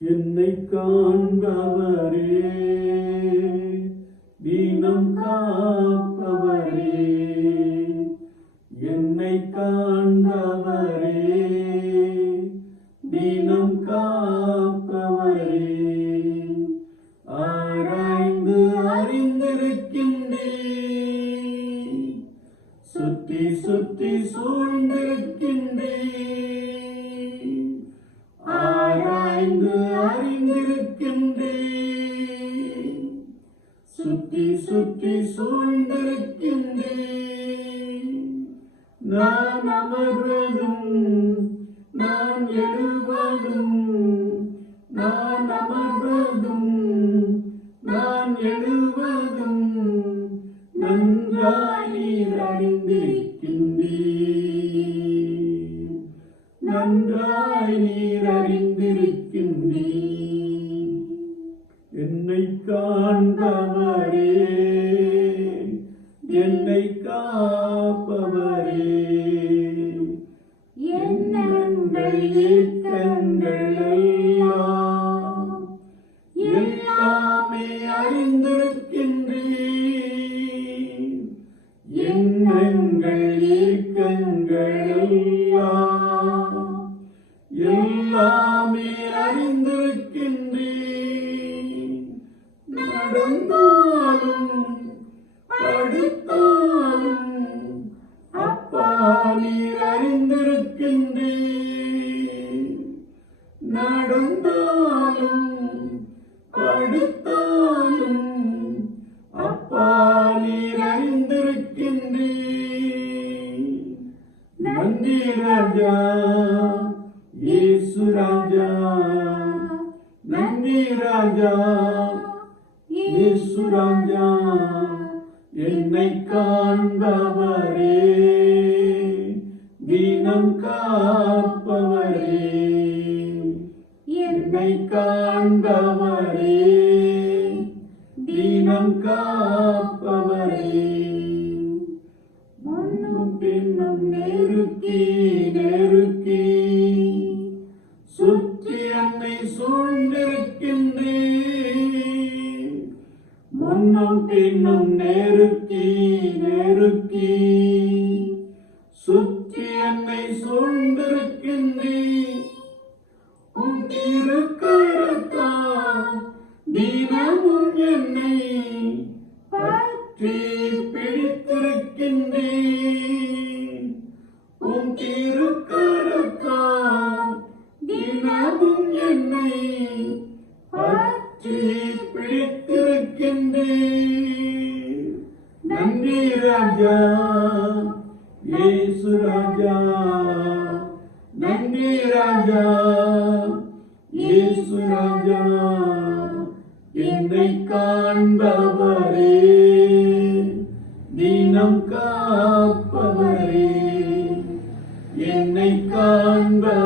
என்னை காண்பவரே தீனம் காப்பவரே என்னை காண்பவரே தீனம் காப்பவரே. ஆராய்ந்து அறிந்திருக்கின்றே சுத்தி சுத்தி சூழ்ந்திருக்கின்றே ஆராய்ந்து அறிந்திருக்கின்றே சுற்றி சுற்றி சூழ்ந்திருக்கின்றே நான் அமர்வதும் நான் எழுவதும் நான் அமர்வதும் நான் எழுவதும் நன்றாய் நீர் அறிந்திருக்கின்றே நன்றாய் நீர் அறிந்திருக்க என்னை படுத்தாலும் அப்பா நீர் அறிந்திருக்கின்றே நடந்தாலும் படுத்தாலும் அப்பா நீர் அறிந்திருக்கின்றே நன்றி ராஜா இயேசு ராஜா நன்றி ராஜா இயேசு ராஜா. என்னை காண்பவரே. தினம் காப்பவரே. என்னை காண்பவரே. தினம் காப்பவரே. முன்னும் பின்னும் நெருக்கி நெருக்கி. சுற்றி என்னை சூழ்ந்திருக்க பின்னும் நெருக்கி நெருக்கி. சுற்றி என்னை சூழ்ந்திருக்கின்றே. உன் தினமும் என்னை பற்றி பிடித்திருக்கின்ற. பிடித்திருக்கின்றே நன்றி ராஜா. ஏசு ராஜா. நன்றி ராஜா. ஏசு ராஜா. என்னை காண்பவரே. தினம் காப்பவரே. என்னை காண்பவரே.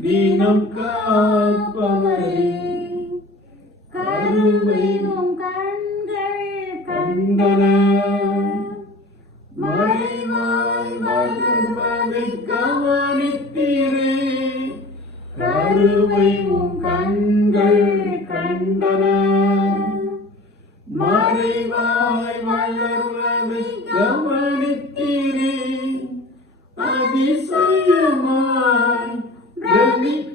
தினம் காப்பவரே. கண்டன. மறைவாய் வளர்வதை கவனித்தீரே. கருவை உம் கண்கள் கண்டன. மறைவாய் வளர்வதை கவனித்தீரே. அதிசயமாய் பிரமிக்கத்தக்க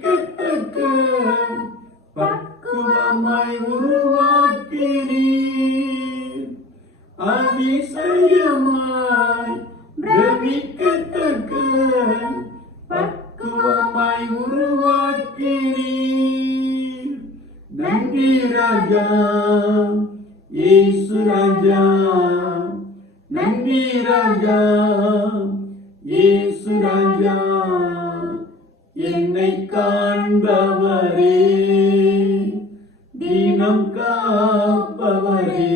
அதிசயமாய் பிரமிக்கத்தக்க பக்குவமாய் உருவாக்கினீர். நன்றி ராஜா ஏசு ராஜா. நன்றி ராஜா ஏசு ராஜா. என்னை காண்பவரே தீனம் காப்பவரே.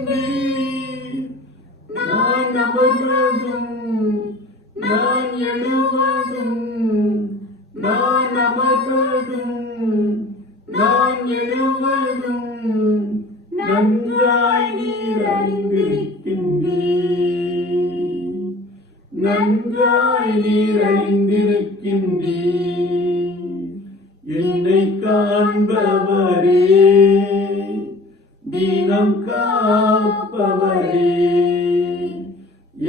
தான் எழுவதும் நன்றாய் நீர் அறிந்திருக்கின்றே நன்றாய் நீர் அறிந்திருக்கின்றே என்னை காண்பவரே தினம் காப்பவரே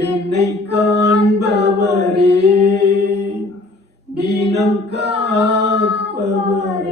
என்னை காண்பவரே தினம் காப்பவரே.